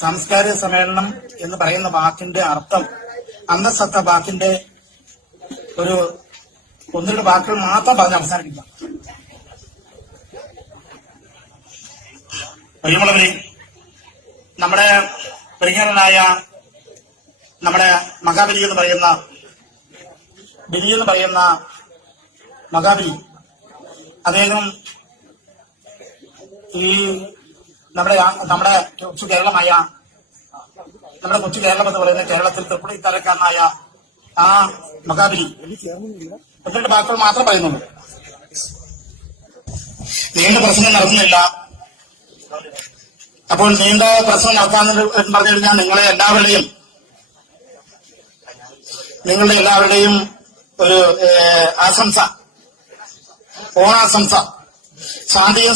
സാംസ്കാരിക സമ്മേളനം എന്ന് പറയുന്ന വാക്കിന്റെ അർത്ഥം അന്തസ്സത്ത വാക്കിന്റെ ഒരു ഒന്നിരുടെ വാക്കുകൾ മാത്രം പറഞ്ഞ് അവസാനിപ്പിക്കാം. പ്രിയമുള്ളവരെ, നമ്മുടെ പ്രിയങ്കരനായ നമ്മുടെ മഹാബലി എന്ന് പറയുന്ന മഹാബലി അദ്ദേഹം ഈ നമ്മുടെ കൊച്ചു കേരളമായ നമ്മുടെ കൊച്ചു കേരളം എന്ന് പറയുന്ന കേരളത്തിൽ തൃപ്പൂണിത്തറക്കാരനായ ആ മഹാബലി ഒന്നിന്റെ വാക്കുകൾ മാത്രം പറയുന്നുള്ളൂ. നീണ്ട പ്രസംഗം നടത്തുന്നില്ല. അപ്പോൾ നീണ്ട പ്രസംഗം നടത്താമെന്ന് പറഞ്ഞു കഴിഞ്ഞാൽ നിങ്ങളുടെ എല്ലാവരുടെയും ഒരു ആശംസ, ഓണാശംസ, ശാന്തിയും